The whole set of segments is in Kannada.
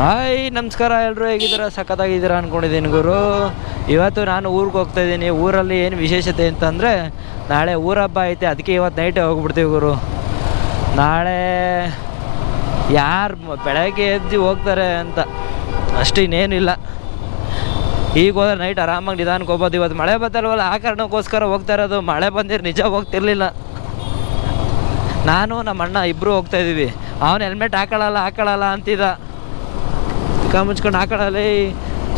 ಹಾಯ್ ನಮಸ್ಕಾರ, ಎಲ್ಲರೂ ಹೇಗಿದ್ದೀರಾ? ಸಖತ್ತಾಗಿದ್ದೀರಾ ಅಂದ್ಕೊಂಡಿದ್ದೀನಿ ಗುರು. ಇವತ್ತು ನಾನು ಊರಿಗೆ ಹೋಗ್ತಾಯಿದ್ದೀನಿ. ಊರಲ್ಲಿ ಏನು ವಿಶೇಷತೆ ಅಂತಂದರೆ ನಾಳೆ ಊರ ಹಬ್ಬ ಐತೆ, ಅದಕ್ಕೆ ಇವತ್ತು ನೈಟೇ ಹೋಗ್ಬಿಡ್ತೀವಿ ಗುರು. ನಾಳೆ ಯಾರು ಬೆಳಗ್ಗೆ ಎದ್ದು ಹೋಗ್ತಾರೆ ಅಂತ ಅಷ್ಟು ಇನ್ನೇನಿಲ್ಲ. ಈಗ ಹೋದ್ರೆ ನೈಟ್ ಆರಾಮಾಗಿ ನಿಧಾನಕ್ಕೆ ಹೋಗ್ಬೋದು. ಇವತ್ತು ಮಳೆ ಬರ್ತಲ್ವಲ್ಲ, ಆ ಕಾರಣಕ್ಕೋಸ್ಕರ ಹೋಗ್ತಾ ಇರೋದು. ಮಳೆ ಬಂದಿರೋ ನಿಜ ಹೋಗ್ತಿರ್ಲಿಲ್ಲ. ನಾನು ನಮ್ಮ ಅಣ್ಣ ಇಬ್ಬರು ಹೋಗ್ತಾಯಿದ್ದೀವಿ. ಅವನು ಹೆಲ್ಮೆಟ್ ಹಾಕೊಳ್ಳಲ್ಲ ಅಂತಿದ್ದ. ಮುಚ್ಕೊಂಡು ಹಾಕೊಳ್ಳಲಿ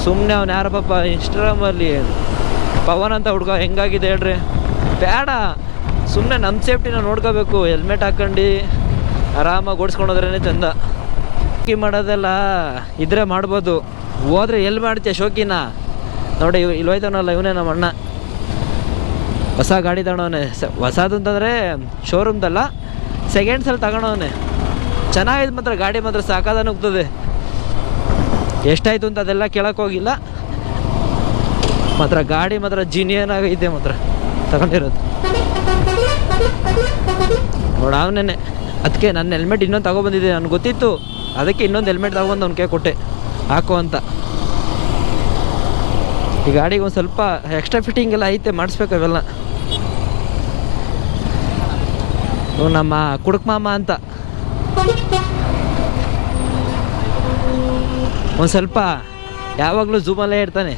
ಸುಮ್ಮನೆ. ಅವ್ನು ಯಾರ ಪಾಪ ಇನ್ಸ್ಟಾಗ್ರಾಮಲ್ಲಿ ಪವನ್ ಅಂತ ಹುಡ್ಗ ಹೆಂಗಾಗಿದೆ ಹೇಳ್ರಿ. ಬೇಡ, ಸುಮ್ಮನೆ ನಮ್ಮ ಸೇಫ್ಟಿನ ನೋಡ್ಕೋಬೇಕು. ಹೆಲ್ಮೆಟ್ ಹಾಕ್ಕೊಂಡು ಆರಾಮಾಗಿ ಓಡಿಸ್ಕೊಂಡೋದ್ರೇ ಚಂದ. ಶೋಕಿ ಮಾಡೋದೆಲ್ಲ ಇದ್ರೆ ಮಾಡ್ಬೋದು, ಹೋದ್ರೆ ಎಲ್ಲಿ ಮಾಡ್ತೀಯ ಶೋಕಿನ? ನೋಡಿ ಇಲ್ಲಿ ಹೋಯ್ತವನಲ್ಲ, ಇವನೇ ನಮ್ಮ ಅಣ್ಣ. ಹೊಸ ಗಾಡಿ ತಗೊಳವನೆ. ಹೊಸದು ಅಂತಂದರೆ ಶೋರೂಮ್ದಲ್ಲ, ಸೆಕೆಂಡ್ಸಲ್ಲಿ ತಗೊಳವನೆ. ಚೆನ್ನಾಗಿದೆ ಮಾತ್ರ, ಗಾಡಿ ಮಾತ್ರ ಸಾಕಾದ ಹೋಗ್ತದೆ. ಎಷ್ಟಾಯಿತು ಅಂತ ಅದೆಲ್ಲ ಕೇಳೋಕೆ ಹೋಗಿಲ್ಲ. ಮಾತ್ರ ಗಾಡಿ ಮಾತ್ರ ಜಿನಿಯನ್ ಆಗೈತೆ ಮಾತ್ರ ತಗೊಂಡಿರೋದು. ನೋಡ ಅವನೇ. ಅದಕ್ಕೆ ನನ್ನ ಹೆಲ್ಮೆಟ್ ಇನ್ನೊಂದು ತಗೊಬಂದಿದ್ದೆ, ನನಗೆ ಗೊತ್ತಿತ್ತು. ಅದಕ್ಕೆ ಇನ್ನೊಂದು ಹೆಲ್ಮೆಟ್ ತಗೊಬಂದು ಅವ್ನಿಗೆ ಕೊಟ್ಟೆ ಹಾಕೋ ಅಂತ. ಈ ಗಾಡಿಗೆ ಒಂದು ಸ್ವಲ್ಪ ಎಕ್ಸ್ಟ್ರಾ ಫಿಟ್ಟಿಂಗ್ ಎಲ್ಲ ಐತೆ, ಮಾಡಿಸ್ಬೇಕು ಅವೆಲ್ಲ. ನಮ್ಮ ಕುಡುಕ್ ಮಾಮ ಅಂತ ಒಂದು ಸ್ವಲ್ಪ ಯಾವಾಗಲೂ ಝೂಮಲ್ಲೇ ಇರ್ತಾನೆ.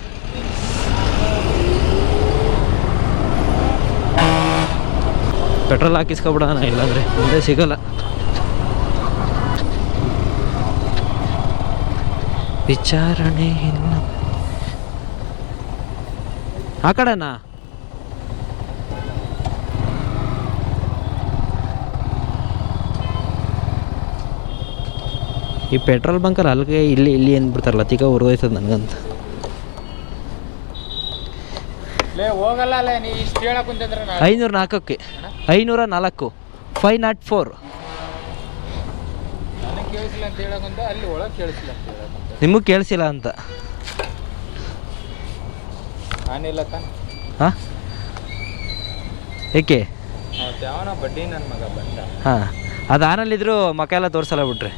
ಪೆಟ್ರೋಲ್ ಹಾಕಿಸ್ಕೊಬಿಡೋಣ, ಇಲ್ಲಾಂದರೆ ಮುಂದೆ ಸಿಗೋಲ್ಲ. ವಿಚಾರಣೆ ಇನ್ನು ಆ ಕಡೆನಾ? ಈ ಪೆಟ್ರೋಲ್ ಬಂಕಲ್ಲಿ ಅಲ್ಲಿಗೆ ಇಲ್ಲಿ ಅಂದ್ಬಿಡ್ತಾರಲ್ಲ, ತೀಗ ಉರ್ದೋಯ್ತದೆ ನನಗಂತ. ಹೋಗಲ್ಲ 504ಕ್ಕೆ 504 504. ನಿಮಗೆ ಕೇಳಿಸಿಲ್ಲ ಅಂತ? ಹಾಂ, ಏಕೆ? ಹಾಂ, ಅದು ಆನಲ್ಲಿದ್ರು ಮಕ್ಕ ಎಲ್ಲ ತೋರಿಸಲ್ಲ ಬಿಟ್ರೆ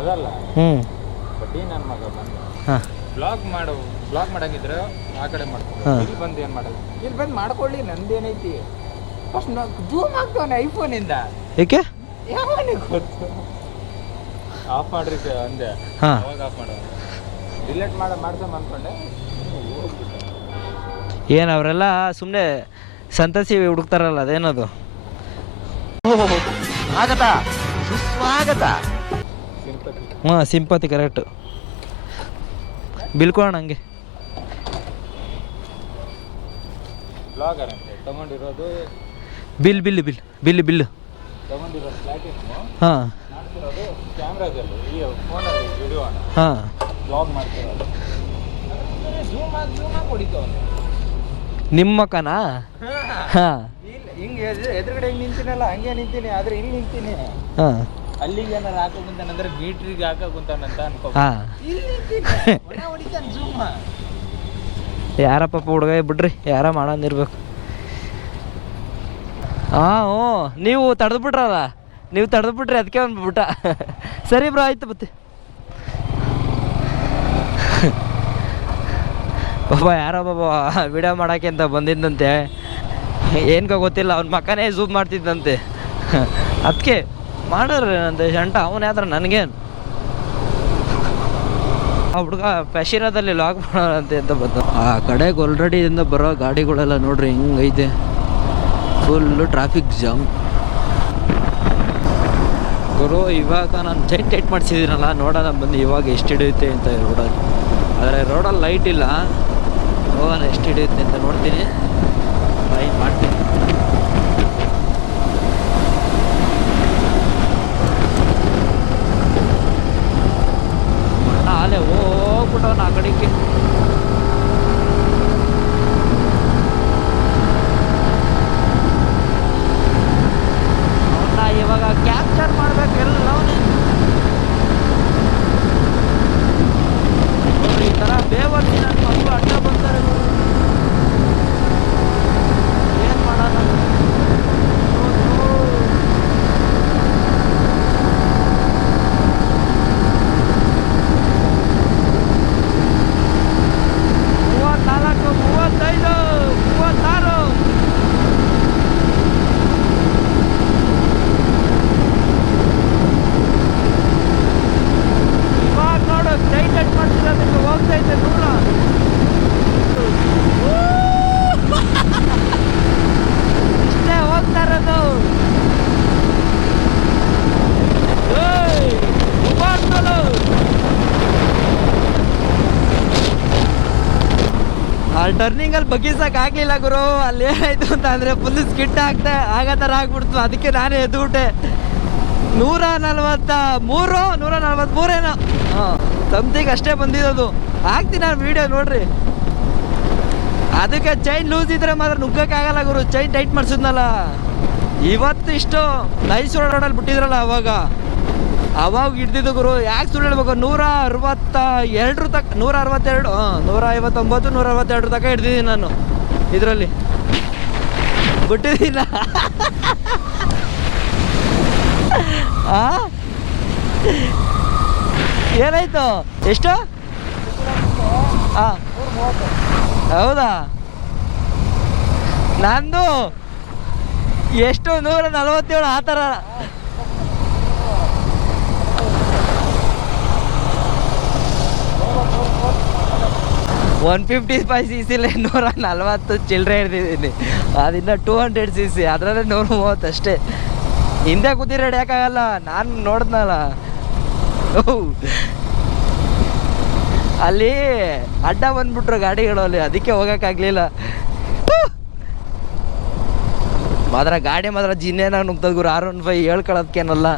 ಅದಲ್ಲ. ಬಡ್ಡಿ ನನ್ನ ಮಗ ಬಂದ. ಹಾಂ, ಬ್ಲಾಗ್ ಮಾಡಂಗಿದ್ರೆ ಆ ಕಡೆ ಮಾಡ್ಕೊಂಡು ಇಲ್ಲಿ ಬಂದು ಏನು ಮಾಡೋದು? ಇಲ್ಲಿ ಬಂದು ಮಾಡ್ಕೊಳ್ಳಿ, ನಂದೇನೈತಿ. First zoom ಆಗ್ತಾವನೆ ಐಫೋನಿಂದ. ಏಕೆ? ಯಾವನಿಗೆ ಗೊತ್ತು? ಆಫ್ ಮಾಡ್ರಿ ಅಂದೆ. ಹಾಂ, ಅವಾಗ ಆಫ್ ಮಾಡೋ ಡಿಲೀಟ್ ಮಾಡ್ತಾನೆ ಅಂದ್ಕೊಂಡೆ. ಏನು ಅವರೆಲ್ಲ ಸುಮ್ಮನೆ ಸಂತಸಿ ಹುಡುಕ್ತಾರಲ್ಲ, ಅದೇನದು? ಸ್ವಾಗತ ಸುಸ್ವಾಗತ. ಹಾಂ, ಸಿಂಪತಿ ಕರೆಕ್ಟು. ಬಿಲ್ಕೋಣ ಹಂಗೆ. ಬ್ಲಾಗರ್ ಅಂತ ತಗೊಂಡಿರೋದು ಬಿಲ್ ತಗೊಂಡಿರೋ ಹಾಂ, ಮಾಡ್ತಿರೋದು ಕ್ಯಾಮ್ರಾದಲ್ಲಿ, ಈ ಫೋನಲ್ಲಿ ವಿಡಿಯೋನ ಹಾಂ, ಬ್ಲಾಗ್ ಮಾಡ್ತಿರೋದು. ಝೂಮ್ ಆಗಿ ಹೊಡಿತವನು. ನಿಮ್ಮ ಮಕ್ಕನಾ? ಹಾಂ, ಹಿಂಗೆ ಎದುರುಗಡೆ ಹಿಂಗೆ ನಿಂತೀನಲ್ಲ, ಹಂಗೆ ನಿಂತೀನಿ. ಆದರೆ ಇಲ್ಲಿ ನಿಂತೀನಿ. ಹಾಂ, ಅಲ್ಲಿಗೆ ಏನಾರು ಹಾಕೋಕುಂತಾನಂದ್ರೆ ಮೀಟ್ರಿಗೆ ಹಾಕೋಕುಂತಾನಂತ ಅನ್ಕೋ. ಹಾಂ, ಹೊಡಿತಾನೆ ಝೂಮ್. ಯಾರಪ್ಪ ಹುಡುಗ ಬಿಡ್ರಿ, ಯಾರ ಮಾಡೋದಿರ್ಬೇಕು. ಹಾಂ, ಹ್ಞೂ, ನೀವು ತಡೆದ್ಬಿಟ್ರಲ್ಲ, ನೀವು ತಡೆದ್ಬಿಟ್ರಿ, ಅದಕ್ಕೆ ಒಂದು ಬಿಟ್ಟ. ಸರಿ ಬ್ರೋ, ಆಯ್ತು. ಮತ್ತೆ ಪಾಪ ಯಾರೋ ಬಾಬಾ ವಿಡಿಯೋ ಮಾಡೋಕ್ಕೆ ಅಂತ ಬಂದಿದ್ದಂತೆ, ಏನ್ಕೋ ಗೊತ್ತಿಲ್ಲ. ಅವ್ನ ಮಕ್ಕನೇ ಝೂಮ್ ಮಾಡ್ತಿದ್ದಂತೆ. ಅದಕ್ಕೆ ಮಾಡೋರು ನಂತೆ ಶಂಟ. ಅವನು ಯಾವ್ದಾರ ನನಗೇನು, ಆ ಹುಡುಗ ಪಶಿರಾದಲ್ಲಿ ಲಾಕ್ ಮಾಡೋರಂತೆ ಅಂತ ಬಂದು. ಆ ಕಡೆಗೆ ಆಲ್ರೆಡಿಯಿಂದ ಬರೋ ಗಾಡಿಗಳೆಲ್ಲ ನೋಡ್ರಿ ಹಿಂಗೈತೆ, ಫುಲ್ಲು ಟ್ರಾಫಿಕ್ ಜಾಮ್ ಗುರು. ಇವಾಗ ನಾನು ಚೈನ್ ಟೈಟ್ ಮಾಡಿಸಿದ್ದೀನಲ್ಲ, ನೋಡೋಣ ಬಂದು ಇವಾಗ ಎಷ್ಟು ಹಿಡಿಯುತ್ತೆ ಅಂತ ರೋಡಲ್ಲಿ. ಆದರೆ ರೋಡಲ್ಲಿ ಲೈಟ್ ಇಲ್ಲ, ಹೋಗೋಣ ಎಷ್ಟು ಹಿಡಿಯುತ್ತೆ ಅಂತ ನೋಡ್ತೀನಿ, ಟ್ರೈ ಮಾಡ್ತೀನಿ. ಅಲ್ಲೇ ಹೋಗ್ಬಿಟ್ಟವನ ಆ ಕಡೆಗೆ. ಅವನ್ನ ಇವಾಗ ಕ್ಯಾಪ್ಚರ್ ಮಾಡ್ಬೇಕೆಲ್ಲವನೇ. ಈ ಥರ ಬೇವರ್ಸಿ ನನ್ನ ಮಕ್ಕಳು ಅಡ್ಡ ಬರ್ತಾರೆ. ಏನು ಮಾಡೋಣ? ಟರ್ನಿಂಗಲ್ಲಿ ಬಗ್ಗಿಸಕ್ಕೆ ಆಗಲಿಲ್ಲ ಗುರು. ಅಲ್ಲಿ ಏನಾಯ್ತು ಅಂತ ಅಂದರೆ ಫುಲ್ ಸ್ಕಿಟ್ ಆಗೋ ಥರ ಆಗ್ಬಿಡ್ತು. ಅದಕ್ಕೆ ನಾನೇ ಎದ್ದುಬಿಟ್ಟೆ. 143 ಏನೋ ಸಮಥಿಂಗ್ ಅಷ್ಟೇ ಬಂದಿರೋದು. ಹಾಕ್ತೀನಿ ನಾನು ವೀಡಿಯೋ ನೋಡ್ರಿ. ಅದಕ್ಕೆ ಚೈನ್ ಲೂಸ್ ಇದ್ರೆ ಮಾತ್ರ ನುಗ್ಗಕ್ಕಾಗಲ್ಲ ಗುರು. ಚೈನ್ ಟೈಟ್ ಮಾಡಿಸಿದ್ನಲ್ಲ ಇವತ್ತು. ಇಷ್ಟು ನೈಸ್ ರೋಡಲ್ಲಿ ಬಿಟ್ಟಿದ್ರಲ್ಲ ಅವಾಗ ಹಿಡ್ದಿದ್ದು ಗುರು. ಯಾಕೆ ಸುಳ್ಳು ಹೇಳ್ಬೇಕು, 162 ತಕ್ಕ 162 159 162 ತನಕ ಹಿಡ್ದಿದ್ದೀನಿ ನಾನು ಇದರಲ್ಲಿ. ಬಿಟ್ಟಿದ್ದೀನ ಏನಾಯ್ತು? ಎಷ್ಟು? ಹಾಂ, ಹೌದಾ? ನಂದು ಎಷ್ಟು 147 ಆ ಥರ. $155cc 140 ಚಿಲ್ಲರೆ ಹಿಡ್ದಿದ್ದೀನಿ. ಅದಿನ್ನ 200cc, ಅದರಲ್ಲೇ 130 ಅಷ್ಟೇ. ಹಿಂದೆ ಕೂತಿರೋ ಹಿಡಿಯೋಕ್ಕಾಗಲ್ಲ. ನಾನು ನೋಡಿದ್ನಲ್ಲ ಅಲ್ಲಿ ಅಡ್ಡ ಬಂದ್ಬಿಟ್ರು ಗಾಡಿಗಳು ಅಲ್ಲಿ, ಅದಕ್ಕೆ ಹೋಗೋಕ್ಕಾಗಲಿಲ್ಲ. ಮಾತ್ರ ಗಾಡಿ ಮಾತ್ರ ಜಿನ್ನೇನಾಗ ನುಗ್ತದ ಗುರು. 615 ಹೇಳ್ಕೊಳ್ಳೋದಕ್ಕೇನಲ್ಲ,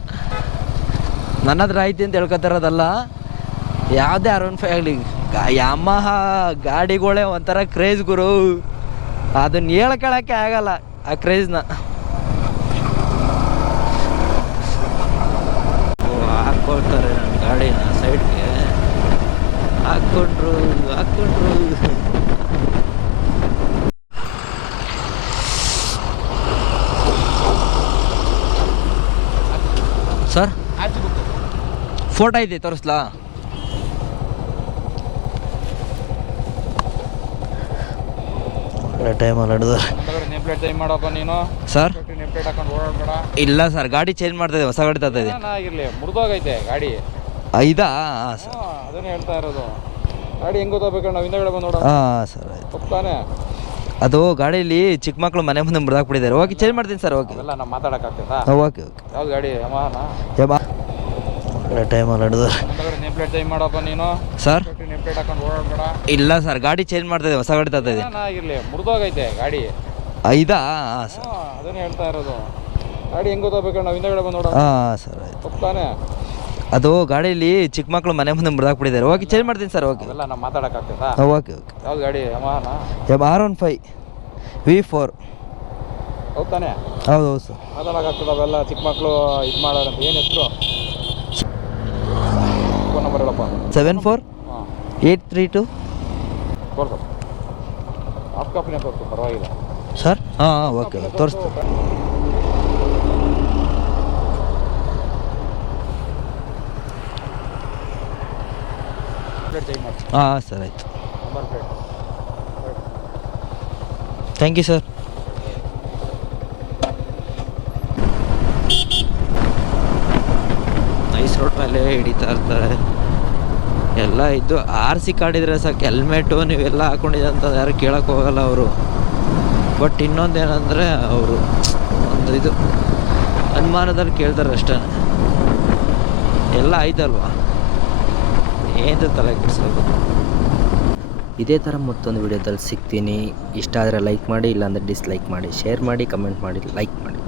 ನನ್ನ ಹತ್ರ ಐತಿ ಅಂತ ಹೇಳ್ಕೊತಿರೋದಲ್ಲ. ಯಾವುದೇ 615 ಆಗಲಿ, ಯಮಹ ಗಾಡಿಗಳೇ ಒಂಥರ ಕ್ರೇಜ್ ಗುರು. ಅದನ್ನ ಹೇಳ್ಕೊಳಕ್ಕೆ ಆಗಲ್ಲ ಆ ಕ್ರೇಜ್ನ. ಹಾಕ್ಕೊಳ್ತಾರೆ ನನ್ನ ಗಾಡಿನ ಸೈಡ್ಗೆ. ಹಾಕ್ಕೊಂಡ್ರು ಸರ್. ಫೋಟೋ ಐತೆ, ತೋರಿಸ್ಲಾ? ಟೈಮಲ್ಲಿ ಹಿಡಿದ್ರೆ ಸರ್. ಇಲ್ಲ ಸರ್, ಗಾಡಿ ಚೇಂಜ್ ಮಾಡ್ತಾ ಇದೆ, ಹೊಸ ಗಾಡಿ ತರ್ತಾ ಇದೆ. ಮುರಿದೋಗೈತೆ ಗಾಡಿ. ಐದಾ? ಹಾಂ ಸರ್, ಅದನ್ನೇ ಹೇಳ್ತಾ ಇರೋದು. ಗಾಡಿ ಹೆಂಗೆ ಗೊತ್ತಾಗಬೇಕು, ನಾವು ಹಿಂದೆಗಡೆ ಬಂದು ನೋಡೋಣ. ಹಾಂ ಸರ್, ಆಯ್ತು. ತಾನೇ ಅದು ಗಾಡೀಲಿ ಚಿಕ್ಕ ಮಕ್ಕಳು ಮನೆ ಮುಂದೆ ಮುರಿದಾಕ್ಬಿಟ್ಟಿದ್ದಾರೆ. ಓಕೆ, ಚೇಂಜ್ ಮಾಡ್ತೀನಿ ಸರ್. ಓಕೆ, ಅವೆಲ್ಲ ನಾವು ಮಾತಾಡೋಕ್ಕಾಗ್ತದಾ? Okay okay. ಯಾವ್ದು ಗಾಡಿ? ಯಮಹನಾ? ಟೈಮಲ್ಲಿ ಹಿಡಿದ್ರೆ ನೇಮ್ ಪ್ಲೇಟ್ ಚೇಂಜ್ ಮಾಡಪ್ಪ ನೀನು ಸರ್. ನೇಮ್ ಪ್ಲೇಟ್ ಹಾಕೊಂಡು ಓಡಾಡಬೇಡ. ಇಲ್ಲ ಸರ್, ಗಾಡಿ ಚೇಂಜ್ ಮಾಡ್ತಾ ಇದೆ, ಹೊಸ ಗಾಡಿ ತರ್ತಾ ಇದೆ. ಆಗಿರಲಿ, ಮುರಿದೋಗೈತೆ ಗಾಡಿ. ಐದಾ? ಹಾಂ ಸರ್, ಅದನ್ನೇ ಹೇಳ್ತಾ ಇರೋದು. ಗಾಡಿ ಹೆಂಗೆ ಗೊತ್ತಾಗಬೇಕು, ನಾವು ಹಿಂದೆಗಡೆ ಬಂದು ನೋಡೋಣ. ಹಾಂ ಸರ್, ಆಯ್ತು. ತಾನೇ ಅದು ಗಾಡೀಲಿ ಚಿಕ್ಕ ಮಕ್ಕಳು ಮನೆ ಮುಂದೆ ಮುರಿದಾಕ್ಬಿಟ್ಟಿದ್ದಾರೆ. ಓಕೆ, ಚೇಂಜ್ ಮಾಡ್ತೀನಿ ಸರ್. ಓಕೆ, ಅವೆಲ್ಲ ನಾವು ಮಾತಾಡೋಕ್ಕಾಗ್ತದಾ? Okay okay. ಯಾವ್ದು ಗಾಡಿ? ಯಮಹನಾ? R15 V4. ಹೌದು ತಾನೇ? ಹೌದು ಸರ್. ಮಾತಾಡೋಕ್ಕಾಗ್ತದ? ಅವೆಲ್ಲ ಚಿಕ್ಕ ಮಕ್ಕಳು ಇದು ಮಾಡೋರಂತ. ಏನು ಹೆಸರು? ಫೋನ್ ನಂಬರ್ ಹೇಳಪ್ಪ. 74-832 ತೋರ್ಸು. ಆಫ್ ಕಾಪಿನೇ ತೋರಿಸು, ಪರವಾಗಿಲ್ಲ ಸರ್. ಹಾಂ ಓಕೆ, ತೋರಿಸ್ತು. ಹಾಂ ಸರ್, ಆಯಿತು. Thank you sir. Nice road ಮೇಲೆ ಹಿಡಿತಾ ಇರ್ತಾರೆ ಎಲ್ಲ. ಇದು RC ಕಾರ್ಡ್ ಇದ್ರೆ ಸಾಕು, ಹೆಲ್ಮೆಟು ನೀವೆಲ್ಲ ಹಾಕೊಂಡಿದ್ದೆ ಅಂತ ಯಾರು ಕೇಳೋಕ್ಕೆ ಹೋಗಲ್ಲ ಅವರು. ಬಟ್ ಇನ್ನೊಂದೇನೆಂದರೆ ಅವರು ಒಂದು ಇದು ಅನುಮಾನದಲ್ಲಿ ಕೇಳ್ತಾರೆ ಅಷ್ಟೇ. ಎಲ್ಲ ಆಯ್ತಲ್ವಾ, ಏನು ತಲೆ ಕೆಡಿಸೋದು. ಇದೇ ಥರ ಮತ್ತೊಂದು ವಿಡಿಯೋದಲ್ಲಿ ಸಿಗ್ತೀನಿ. ಇಷ್ಟ ಆದರೆ ಲೈಕ್ ಮಾಡಿ, ಇಲ್ಲಾಂದರೆ ಡಿಸ್ಲೈಕ್ ಮಾಡಿ, ಶೇರ್ ಮಾಡಿ, ಕಮೆಂಟ್ ಮಾಡಿ, ಲೈಕ್ ಮಾಡಿ.